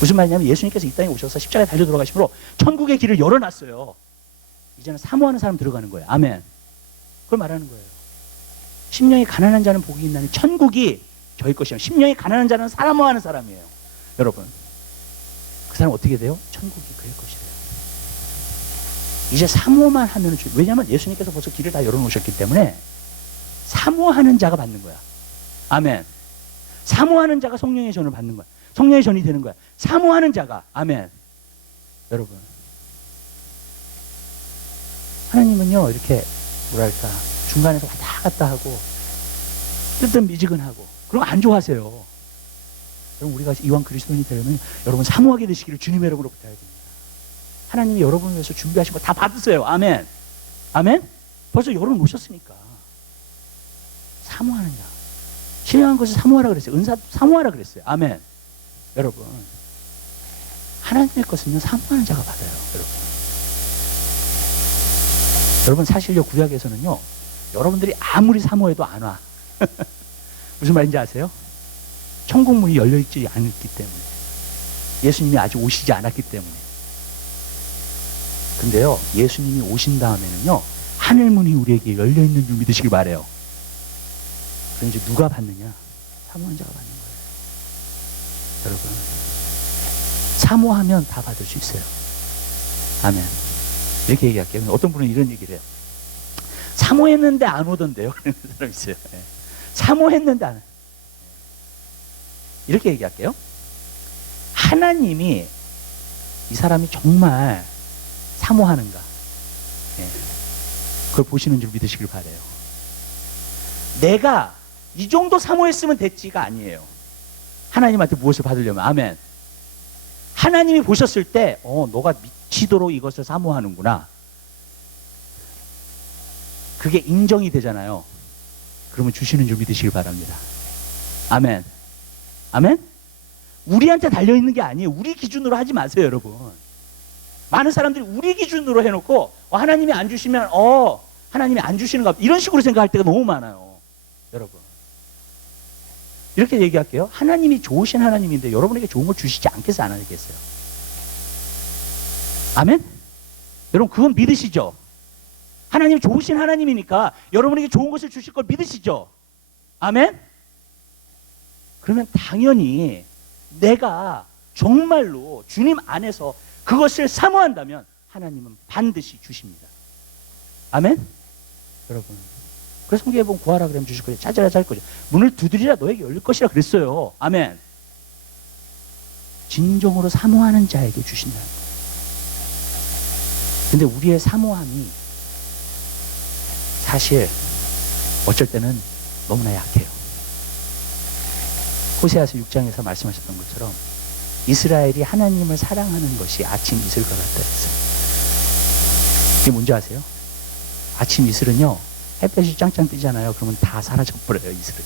무슨 말이냐면, 예수님께서 이 땅에 오셔서 십자가에 달려 돌아가심으로 천국의 길을 열어놨어요. 이제는 사모하는 사람 들어가는 거예요. 아멘. 그걸 말하는 거예요. 심령이 가난한 자는 복이 있나니 천국이 저희 것이요. 심령이 가난한 자는 사모하는 사람이에요. 여러분, 그 사람 어떻게 돼요? 천국이 그의 것이래요. 이제 사모만 하면, 왜냐하면 예수님께서 벌써 길을 다 열어놓으셨기 때문에 사모하는 자가 받는 거야. 아멘. 사모하는 자가 성령의 전을 받는 거야. 성령의 전이 되는 거야. 사모하는 자가. 아멘. 여러분, 하나님은요 이렇게 뭐랄까 중간에서 왔다 갔다 하고 뜨뜻미지근하고 그런 거 안 좋아하세요. 여러분, 우리가 이왕 그리스도인이 되려면 여러분 사모하게 되시기를 주님의 이름으로 부탁해야 됩니다. 하나님이 여러분을 위해서 준비하신 거 다 받으세요. 아멘. 아멘. 벌써 열어놓으셨으니까. 사모하는 자, 신령한 것을 사모하라 그랬어요. 은사 사모하라 그랬어요. 아멘. 여러분, 하나님의 것은요 사모하는 자가 받아요. 여러분 사실요 구약에서는요 여러분들이 아무리 사모해도 안 와. 무슨 말인지 아세요? 천국 문이 열려있지 않았기 때문에, 예수님이 아직 오시지 않았기 때문에. 근데요 예수님이 오신 다음에는요 하늘 문이 우리에게 열려있는 줄 믿으시길 바래요. 그럼 이제 누가 받느냐? 사모하는 자가 받는 거예요. 여러분, 사모하면 다 받을 수 있어요. 아멘. 이렇게 얘기할게요. 어떤 분은 이런 얘기를 해요. 사모했는데 안 오던데요. 그런 사람 있어요. 네. 사모했는데 안. 이렇게 얘기할게요. 하나님이 이 사람이 정말 사모하는가, 네. 그걸 보시는 줄 믿으시길 바래요. 내가 이 정도 사모했으면 됐지가 아니에요. 하나님한테 무엇을 받으려면. 아멘. 하나님이 보셨을 때 너가 미치도록 이것을 사모하는구나, 그게 인정이 되잖아요. 그러면 주시는 줄 믿으시길 바랍니다. 아멘. 아멘? 우리한테 달려있는 게 아니에요. 우리 기준으로 하지 마세요, 여러분. 많은 사람들이 우리 기준으로 해놓고 하나님이 안 주시면 하나님이 안 주시는가 보다. 이런 식으로 생각할 때가 너무 많아요. 여러분. 이렇게 얘기할게요. 하나님이 좋으신 하나님인데 여러분에게 좋은 걸 주시지 않겠어요? 안 하겠어요? 아멘? 여러분 그건 믿으시죠? 하나님 좋으신 하나님이니까 여러분에게 좋은 것을 주실 걸 믿으시죠? 아멘? 그러면 당연히 내가 정말로 주님 안에서 그것을 사모한다면 하나님은 반드시 주십니다. 아멘? 여러분 그래서 성경에 보면 구하라 그러면 주실 거예요. 찾으라 찾을 거죠. 문을 두드리라 너에게 열릴 것이라 그랬어요. 아멘. 진정으로 사모하는 자에게 주신다는 거예요. 근데 우리의 사모함이 사실 어쩔 때는 너무나 약해요. 호세아서 6장에서 말씀하셨던 것처럼 이스라엘이 하나님을 사랑하는 것이 아침 이슬과 같다 했어요. 이게 뭔지 아세요? 아침 이슬은요 햇볕이 짱짱 뜨잖아요. 그러면 다 사라져버려요. 이슬은.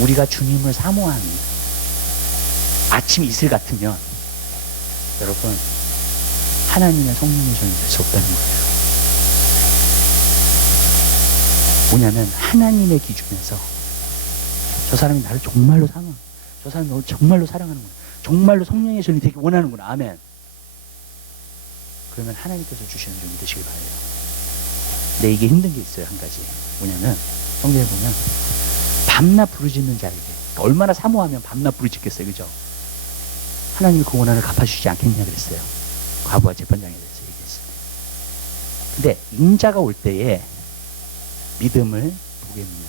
우리가 주님을 사모하는 아침 이슬 같으면 여러분 하나님의 성령의 전이 될 수 없다는 거예요. 뭐냐면 하나님의 기준에서 저 사람이 나를 정말로 사랑하는, 저 사람이 너를 정말로 사랑하는구나, 정말로 성령의 전이 되기 원하는구나. 아멘. 그러면 하나님께서 주시는 줄 믿으시길 바래요. 근데 이게 힘든 게 있어요. 한 가지. 뭐냐면 성경에 보면 밤낮 부르짖는 자에게 얼마나 사모하면 밤낮 부르짖겠어요. 그죠? 하나님이 그 원한을 갚아주시지 않겠냐 그랬어요. 과부와 재판장에 대해서 얘기했어요. 근데 인자가 올 때에 믿음을 보겠느냐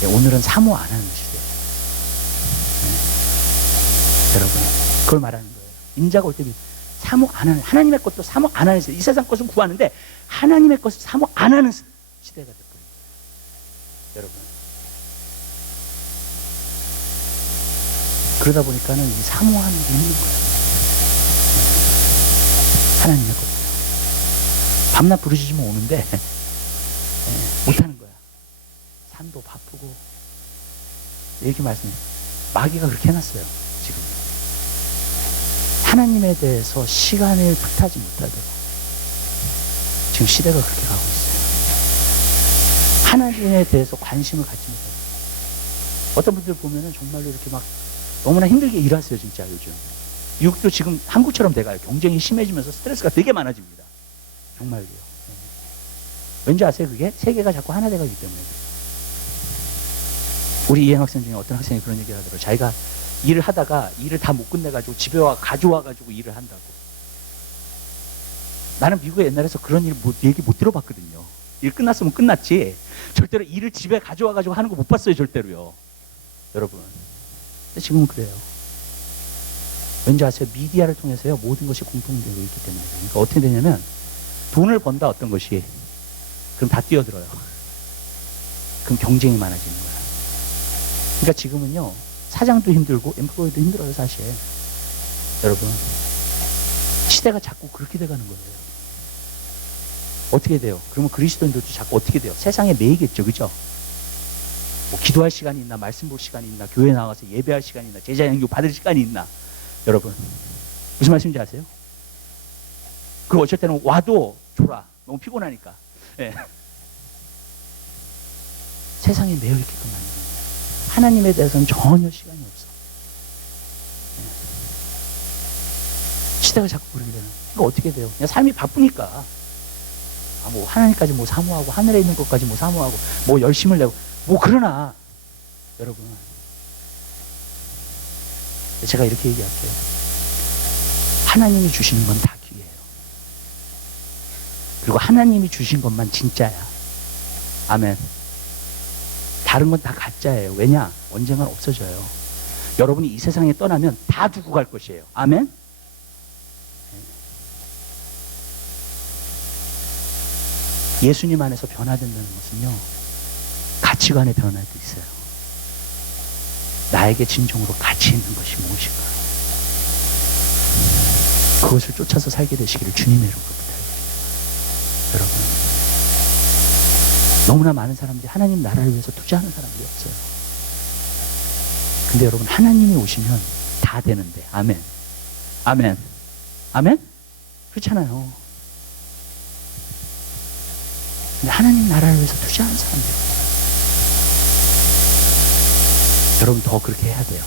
그랬어요. 오늘은 사모 안 하는 시대예요. 여러분 그걸 말하는 거예요. 인자가 올 때 사모 안 하는, 하나님의 것도 사모 안 하는 시대. 이 세상 것은 구하는데 하나님의 것을 사모 안 하는 시대가 돼버린 거예요. 여러분 그러다 보니까는 이 사모하는 게 힘든 거예요. 하나님의 것도 밤낮 부르짖으면 오는데 못하는 거야. 산도 바쁘고 이렇게 말씀해요. 마귀가 그렇게 해놨어요. 지금 하나님에 대해서 시간을 불타지 못하도록 지금 시대가 그렇게 가고 있어요. 하나님에 대해서 관심을 갖지 못하도록. 어떤 분들 보면은 정말로 이렇게 막 너무나 힘들게 일하세요. 진짜 요즘 미국도 지금 한국처럼 돼가요. 경쟁이 심해지면서 스트레스가 되게 많아집니다. 정말로요. 왠지 아세요? 그게 세계가 자꾸 하나 돼가기 때문에. 우리 이행 학생 중에 어떤 학생이 그런 얘기를 하더라고요. 자기가 일을 하다가 일을 다 못 끝내가지고 집에 가져와가지고 일을 한다고. 나는 미국에 옛날에서 그런 얘기 못 들어봤거든요. 일 끝났으면 끝났지 절대로 일을 집에 가져와가지고 하는 거 못 봤어요. 절대로요. 여러분 근데 지금은 그래요. 왠지 아세요? 미디어를 통해서요 모든 것이 공통되고 있기 때문에. 그러니까 어떻게 되냐면 돈을 번다 어떤 것이 그럼 다 뛰어들어요. 그럼 경쟁이 많아지는 거야. 그러니까 지금은요 사장도 힘들고 엠플로이도 힘들어요. 사실 여러분 시대가 자꾸 그렇게 돼가는 거예요. 어떻게 돼요? 그러면 그리스도인들도 자꾸 어떻게 돼요? 세상에 매이겠죠. 그죠? 뭐 기도할 시간이 있나, 말씀 볼 시간이 있나, 교회 나가서 예배할 시간이 있나, 제자 양육 받을 시간이 있나. 여러분 무슨 말씀인지 아세요? 그 어쩔 때는 와도 졸아. 너무 피곤하니까. 예. 세상에 매여있게끔 만드는 거예요. 하나님에 대해서는 전혀 시간이 없어. 예. 시대가 자꾸 그러게 되는. 그러니까 어떻게 돼요? 그냥 삶이 바쁘니까. 뭐 하나님까지 뭐 사모하고 하늘에 있는 것까지 뭐 사모하고 뭐 열심을 내고 뭐 그러나 여러분 제가 이렇게 얘기할게요. 하나님이 주시는 건 다 기회예요. 그리고 하나님이 주신 것만 진짜야. 아멘. 다른 건 다 가짜예요. 왜냐? 언젠간 없어져요. 여러분이 이 세상에 떠나면 다 두고 갈 것이에요. 아멘. 예수님 안에서 변화된다는 것은요 가치관의 변화도 있어요. 나에게 진정으로 가치 있는 것이 무엇인가 그것을 쫓아서 살게 되시기를 주님의 이름으로 부탁드립니다. 여러분 너무나 많은 사람들이 하나님 나라를 위해서 투자하는 사람들이 없어요. 근데 여러분, 하나님이 오시면 다 되는데. 아멘. 아멘. 아멘? 그렇잖아요. 근데 하나님 나라를 위해서 투자하는 사람들이 없어요. 여러분, 더 그렇게 해야 돼요.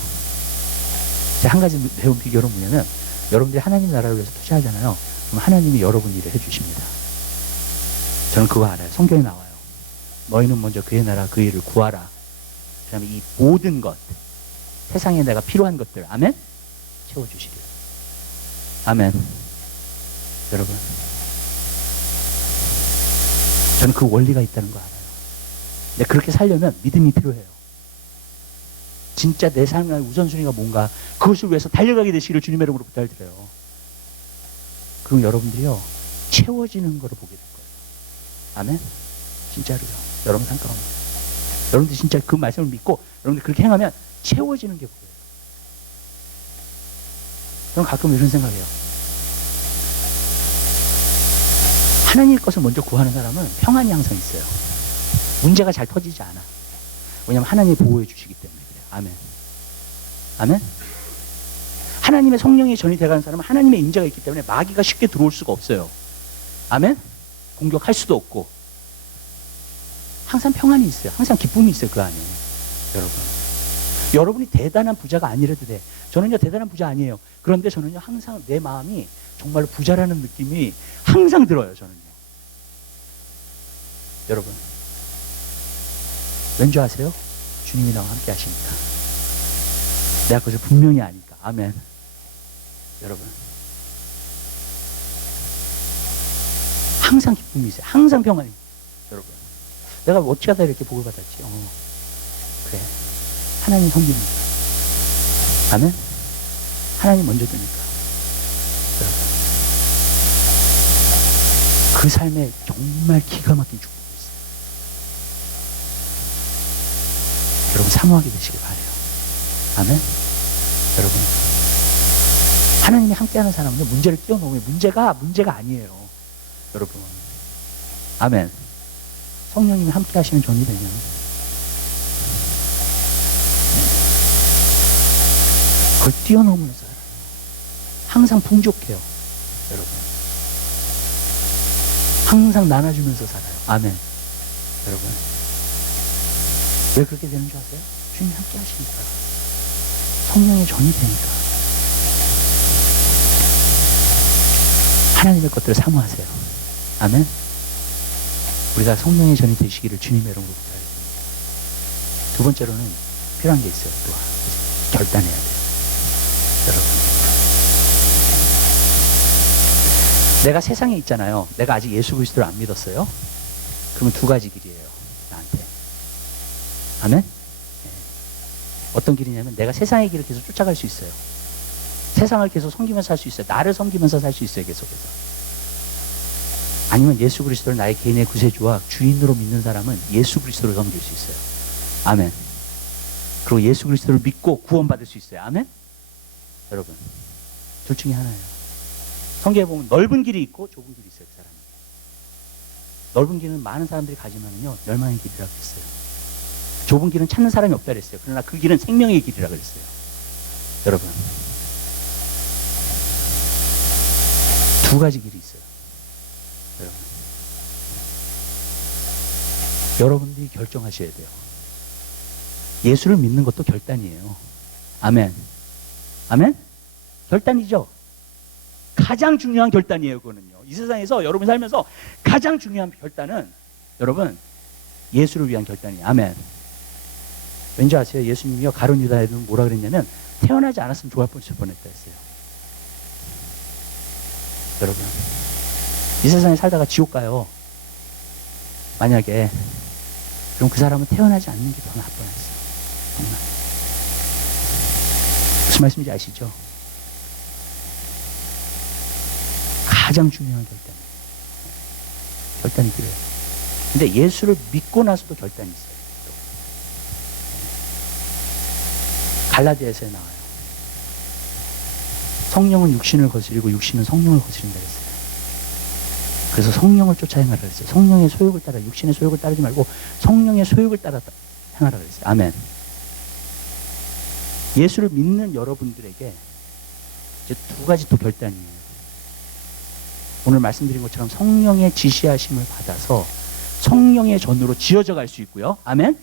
제가 한 가지 배운 비결은 뭐냐면, 여러분들이 하나님 나라를 위해서 투자하잖아요. 그럼 하나님이 여러분 일을 해주십니다. 저는 그거 알아요. 성경에 나와요. 너희는 먼저 그의 나라 그 일을 구하라. 그 다음에 이 모든 것, 세상에 내가 필요한 것들, 아멘? 채워주시리라. 아멘. 여러분, 저는 그 원리가 있다는 거 알아요. 근데 그렇게 살려면 믿음이 필요해요. 진짜 내 삶의 우선순위가 뭔가, 그것을 위해서 달려가게 되시기를 주님의 이름으로 부탁드려요. 그럼 여러분들이요, 채워지는 거를 보게 될 거예요. 아멘? 진짜로요. 여러분 삶 가운데. 여러분들 진짜 그 말씀을 믿고 여러분들 그렇게 행하면 채워지는 게 보여요. 저는 가끔 이런 생각해요. 하나님의 것을 먼저 구하는 사람은 평안이 항상 있어요. 문제가 잘 터지지 않아. 왜냐하면 하나님이 보호해 주시기 때문에 그래요. 아멘. 아멘. 하나님의 성령이 전이 돼가는 사람은 하나님의 임재가 있기 때문에 마귀가 쉽게 들어올 수가 없어요. 아멘. 공격할 수도 없고 항상 평안이 있어요. 항상 기쁨이 있어요. 그 안에. 여러분, 여러분이 대단한 부자가 아니라도 돼. 저는요 대단한 부자 아니에요. 그런데 저는요 항상 내 마음이 정말로 부자라는 느낌이 항상 들어요. 저는요. 여러분, 왠지 아세요? 주님이 나와 함께 하십니다. 내가 그것을 분명히 아니까. 아멘. 여러분, 항상 기쁨이 있어요. 항상 평안이. 여러분, 내가 어찌 하다 이렇게 복을 받았지? 그래, 하나님 섬깁니다. 아멘. 하나님 먼저 드니까. 여러분, 그 삶에 정말 기가 막힌 축복이 있어요. 여러분, 사모하게 되시길 바라요. 아멘. 여러분, 하나님이 함께하는 사람은요 문제를 뛰어넘으면 문제가 아니에요. 여러분, 아멘. 성령님이 함께 하시는 전이 되면 그걸 뛰어넘으면서 살아요. 항상 풍족해요. 여러분, 항상 나눠주면서 살아요. 아멘. 여러분, 왜 그렇게 되는 줄 아세요? 주님이 함께 하시니까. 성령의 전이 되니까. 하나님의 것들을 사모하세요. 아멘. 우리가 성령의 전이 되시기를 주님의 이름으로 부탁드립니다. 두 번째로는 필요한 게 있어요. 또 결단해야 돼요. 여러분, 내가 세상에 있잖아요. 내가 아직 예수 그리스도를 안 믿었어요. 그러면 두 가지 길이에요. 나한테. 아멘. 네. 어떤 길이냐면 내가 세상의 길을 계속 쫓아갈 수 있어요. 세상을 계속 섬기면서 살 수 있어요. 나를 섬기면서 살 수 있어요. 계속해서. 아니면 예수 그리스도를 나의 개인의 구세주와 주인으로 믿는 사람은 예수 그리스도를 섬길 수 있어요. 아멘. 그리고 예수 그리스도를 믿고 구원받을 수 있어요. 아멘. 여러분, 둘 중에 하나예요. 성경에 보면 넓은 길이 있고 좁은 길이 있어요. 그 사람이. 넓은 길은 많은 사람들이 가지만은요 멸망의 길이라고 했어요. 좁은 길은 찾는 사람이 없다 그랬어요. 그러나 그 길은 생명의 길이라고 그랬어요. 여러분, 두 가지 길이 있어요. 여러분들이 결정하셔야 돼요. 예수를 믿는 것도 결단이에요. 아멘. 아멘? 결단이죠. 가장 중요한 결단이에요. 그거는요. 이 세상에서 여러분 살면서 가장 중요한 결단은 여러분 예수를 위한 결단이에요. 아멘. 왠지 아세요? 예수님이요 가룟 유다에는 뭐라 그랬냐면 태어나지 않았으면 좋을 뻔했다 했어요. 여러분, 이 세상에 살다가 지옥 가요. 만약에 그럼 그 사람은 태어나지 않는 게 더 나을 뻔했어요. 정말. 무슨 말씀인지 아시죠? 가장 중요한 결단이 필요해요. 근데 예수를 믿고 나서도 결단이 있어요. 갈라디아서에 나와요. 성령은 육신을 거스리고 육신은 성령을 거스린다 했어요. 그래서 성령을 쫓아 행하라 그랬어요. 성령의 소욕을 따라, 육신의 소욕을 따르지 말고 성령의 소욕을 따라 행하라 그랬어요. 아멘. 예수를 믿는 여러분들에게 이제 두 가지 또 결단이에요. 오늘 말씀드린 것처럼 성령의 지시하심을 받아서 성령의 전으로 지어져 갈 수 있고요. 아멘.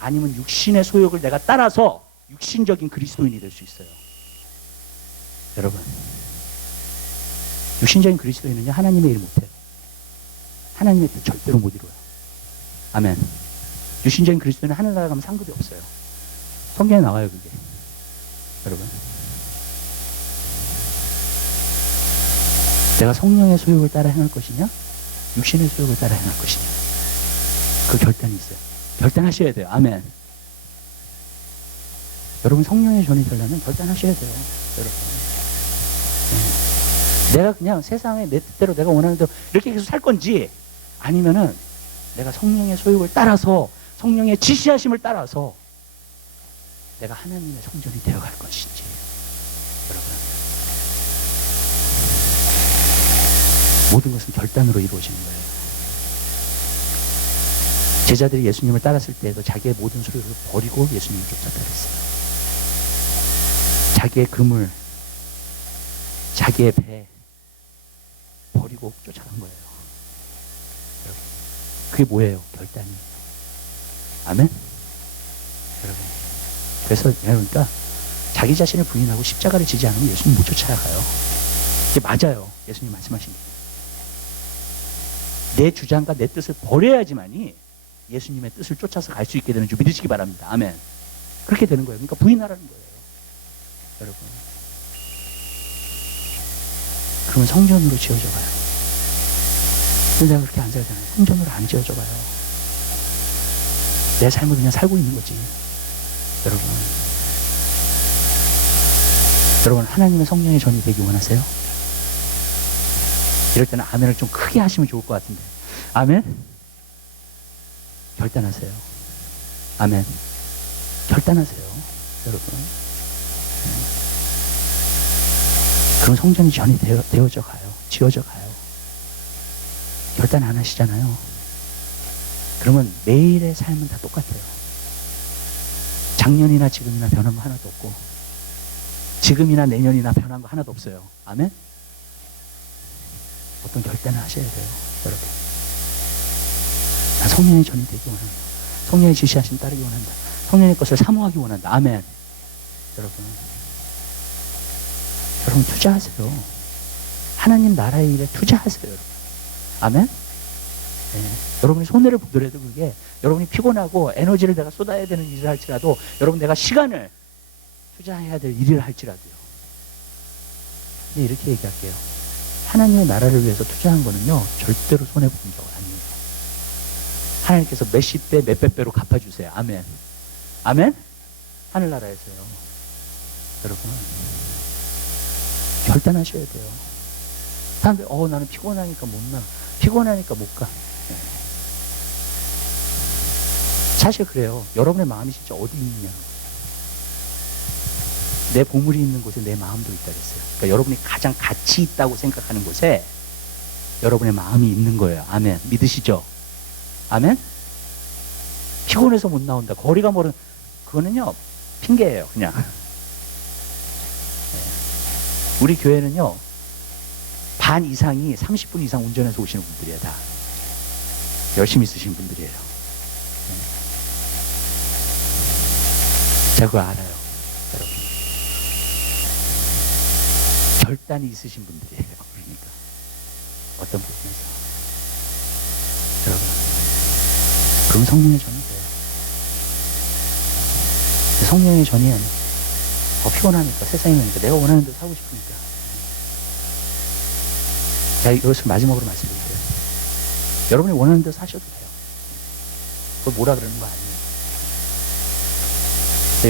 아니면 육신의 소욕을 내가 따라서 육신적인 그리스도인이 될 수 있어요. 여러분, 육신적인 그리스도인은요, 하나님의 일 못해요. 하나님의 뜻 절대로 못 이루어요. 아멘. 육신적인 그리스도인은 하늘나라 가면 상급이 없어요. 성경에 나와요, 그게. 여러분, 내가 성령의 소욕을 따라 행할 것이냐, 육신의 소욕을 따라 행할 것이냐, 그 결단이 있어요. 결단하셔야 돼요. 아멘. 여러분, 성령의 전이 되려면 결단하셔야 돼요. 여러분, 내가 그냥 세상에 내 뜻대로 내가 원하는 대로 이렇게 계속 살 건지, 아니면은 내가 성령의 소욕을 따라서 성령의 지시하심을 따라서 내가 하나님의 성전이 되어갈 것인지. 여러분, 모든 것은 결단으로 이루어지는 거예요. 제자들이 예수님을 따랐을 때에도 자기의 모든 소유를 버리고 예수님을 쫓았다 그랬어요. 자기의 그물, 자기의 배 버리고 쫓아간 거예요. 여러분, 그게 뭐예요? 결단이에요. 아멘? 여러분, 그래서 그러니까 자기 자신을 부인하고 십자가를 지지 않으면 예수님 못 쫓아가요. 이게 맞아요. 예수님 말씀하신 게. 내 주장과 내 뜻을 버려야지만이 예수님의 뜻을 쫓아서 갈 수 있게 되는 줄 믿으시기 바랍니다. 아멘. 그렇게 되는 거예요. 그러니까 부인하라는 거예요. 여러분. 그러면 성전으로 지어져 가요. 근데 내가 그렇게 안 살잖아요. 성전으로 안 지어져 가요. 내 삶을 그냥 살고 있는 거지. 여러분. 여러분, 하나님의 성령의 전이 되기 원하세요? 이럴 때는 아멘을 좀 크게 하시면 좋을 것 같은데. 아멘? 결단하세요. 아멘. 결단하세요. 여러분. 그럼 성전이 전이 되어져 가요. 지어져 가요. 결단 안 하시잖아요. 그러면 매일의 삶은 다 똑같아요. 작년이나 지금이나 변한 거 하나도 없고, 지금이나 내년이나 변한 거 하나도 없어요. 아멘? 어떤 결단을 하셔야 돼요. 여러분. 나 성령의 전이 되기 원한다. 성령의 지시하심 따르기 원한다. 성령의 것을 사모하기 원한다. 아멘. 여러분. 여러분, 투자하세요. 하나님 나라의 일에 투자하세요. 여러분. 아멘? 네. 여러분이 손해를 보더라도 그게 여러분이 피곤하고 에너지를 내가 쏟아야 되는 일을 할지라도, 여러분 내가 시간을 투자해야 될 일을 할지라도요. 근데 이렇게 얘기할게요. 하나님의 나라를 위해서 투자한 거는요, 절대로 손해본 적 아니에요. 하나님께서 몇십 배, 몇백 배로 갚아주세요. 아멘. 아멘? 하늘나라에서요. 여러분, 결단하셔야 돼요. 사람들, 나는 피곤하니까 못 나. 피곤하니까 못 가. 네. 사실 그래요. 여러분의 마음이 진짜 어디 있느냐. 내 보물이 있는 곳에 내 마음도 있다 그랬어요. 그러니까 여러분이 가장 가치 있다고 생각하는 곳에 여러분의 마음이 있는 거예요. 아멘. 믿으시죠? 아멘? 피곤해서 못 나온다. 거리가 멀은, 그거는요, 핑계예요. 그냥. 우리 교회는요, 반 이상이 30분 이상 운전해서 오시는 분들이에요. 다. 열심히 쓰신 분들이에요. 제가 그걸 알아요. 여러분. 결단이 있으신 분들이에요. 그러니까. 어떤 부분에서. 여러분. 그럼 성령의 전이 돼요. 성령의 전이 아니에요. 피곤하니까, 세상이 나니까, 내가 원하는 대로 살고 싶으니까. 제가 이것을 마지막으로 말씀드릴게요. 여러분이 원하는 대로 사셔도 돼요. 그걸 뭐라 그러는 거 아니에요.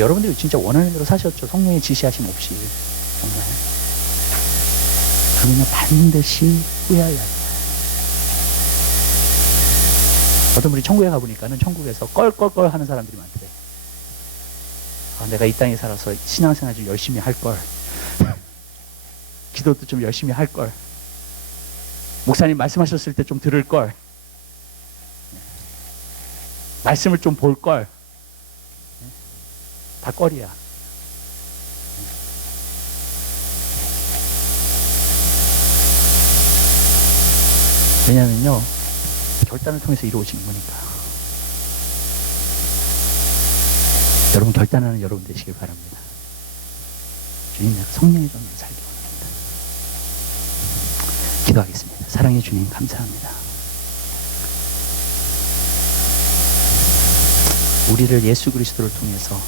여러분들이 진짜 원하는 대로 사셨죠. 성령의 지시하심 없이. 정말. 그러면 반드시 후회하려고 해요. 어떤 분이 천국에 가보니까는 천국에서 껄껄껄 하는 사람들이 많대요. 내가 이 땅에 살아서 신앙생활 좀 열심히 할 걸. 기도도 좀 열심히 할 걸. 목사님 말씀하셨을 때 좀 들을 걸. 말씀을 좀 볼 걸. 다 껄이야. 왜냐면요, 결단을 통해서 이루어지는 거니까. 여러분, 결단하는 여러분 되시길 바랍니다. 주님, 내가 성령의 전으로 살기 원합니다. 기도하겠습니다. 사랑의 주님, 감사합니다. 우리를 예수 그리스도를 통해서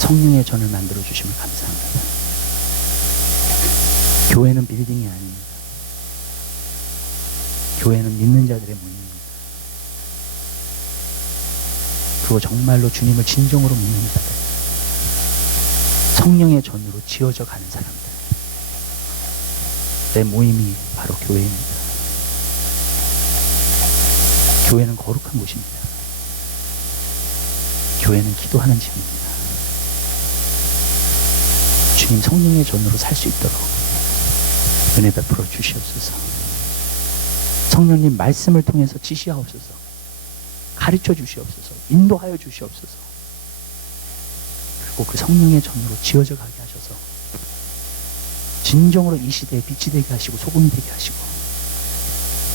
성령의 전을 만들어 주심을 감사합니다. 교회는 빌딩이 아닙니다. 교회는 믿는 자들의 모임입니다. 그리고 정말로 주님을 진정으로 믿는 자들, 성령의 전으로 지어져 가는 사람들, 내 모임이 바로 교회입니다. 교회는 거룩한 곳입니다. 교회는 기도하는 집입니다. 주님, 성령의 전으로 살 수 있도록 은혜 베풀어 주시옵소서. 성령님 말씀을 통해서 지시하옵소서. 가르쳐 주시옵소서. 인도하여 주시옵소서. 그리고 그 성령의 전으로 지어져 가게 하셔서 진정으로 이 시대에 빛이 되게 하시고 소금이 되게 하시고,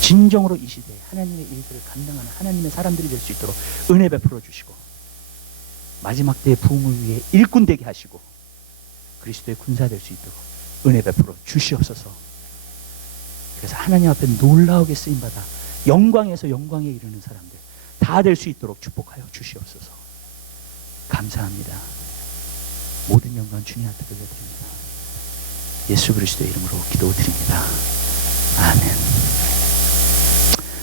진정으로 이 시대에 하나님의 일들을 감당하는 하나님의 사람들이 될 수 있도록 은혜 베풀어 주시고, 마지막 때의 부흥을 위해 일꾼 되게 하시고 그리스도의 군사 될 수 있도록 은혜 베풀어 주시옵소서. 그래서 하나님 앞에 놀라우게 쓰임받아 영광에서 영광에 이르는 사람들 다 될 수 있도록 축복하여 주시옵소서. 감사합니다. 모든 영광 주님 앞에 돌려드립니다. 예수 그리스도의 이름으로 기도드립니다. 아멘.